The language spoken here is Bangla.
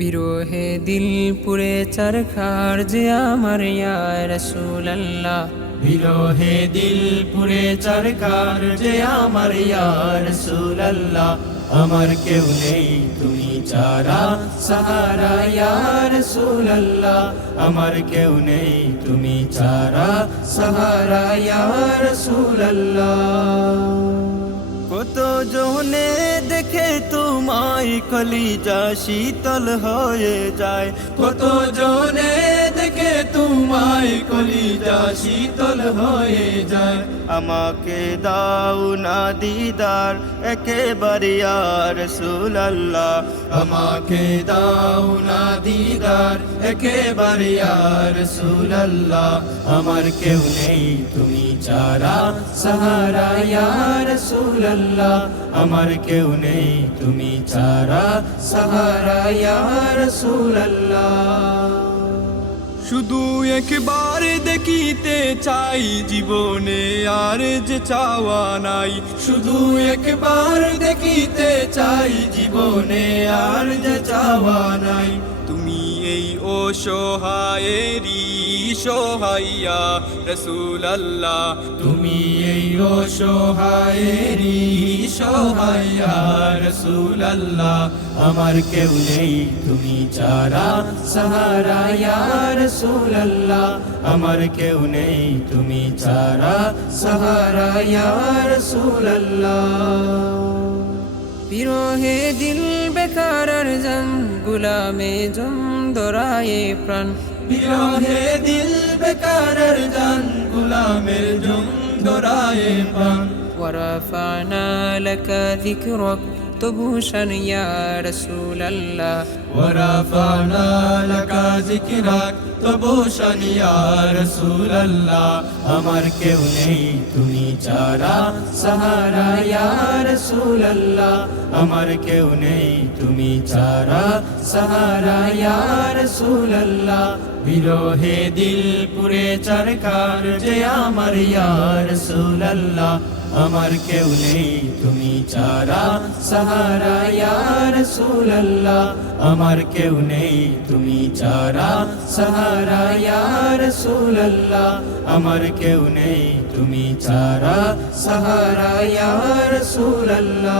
বিরহে দিল পুরে চরখার যে আমার ইয়া রাসূলুল্লাহ। বিরহে দিল পুরে চরকার যে আমার ইয়া রাসূলুল্লাহ। আমার কেউ নেই তুমি ছাড়া সাহারা ইয়া রাসূলুল্লাহ। আমার কেউ নেই তুমি ছাড়া সাহারা ইয়া রাসূলুল্লাহ। কত জনে দেখে তোমায় কলিজা শীতল হয়ে যায়। কত জনে দেখে তোমায় কলিজা শীতল হয়ে যায়। আমাকে দাও না দিদার একেবারে ইয়া রাসূলুল্লাহ। আমাকে দাও না দিদার একেবারে ইয়া রাসূলুল্লাহ। আমার কেউ নেই তুমি ছাড়া সাহারা ইয়া রাসূলুল্লাহ। আমার কেউ নেই তুমি ছাড়া সাহারা ইয়া রাসূলুল্লাহ। শুধু একবার দেখিতে চাই জীবনে আর যে চাওয়া নাই। শুধু একবার দেখিতে চাই জীবনে আর যে চাওয়া নাই। তুমি এই অসহায়েরই সহায়া রাসূলুল্লাহ। তুমি এই অসহায়েরই সহায়া রাসূলুল্লাহ। আমার কেউ নেই তুমি ছাড়া সাহারা ইয়া রাসূলুল্লাহ। আমার কেউ নেই তুমি ছাড়া সাহারা ইয়া রাসূলুল্লাহ। বিরহে দিল বেকারার জান গুলামে জম দরায়ে প্রাণ। বিরহে দিল বেকারার জান গুলামের জম দরায়ে প্রাণ। ورفعنا لك ذكرك طبوشا يا رسول الله. ورفعنا لك ذكرك طبوشا يا رسول الله. আমার কেউ নেই তুমি ছাড়া সাহারা ইয়া রাসূলুল্লাহ। আমার কেউ নেই তুমি ছাড়া সাহারা ইয়া রাসূলুল্লাহ। বিরহে দিল পুরে চরকার যে আমার ইয়া রাসূলুল্লাহ। আমার কেউ নেই তুমি ছাড়া সাহারা ইয়া রাসূলুল্লাহ। আমার কেউ নেই তুমি ছাড়া সাহারা ইয়া রাসূলুল্লাহ। আমার কেউ নেই তুমি ছাড়া সাহারা ইয়া রাসূলুল্লাহ।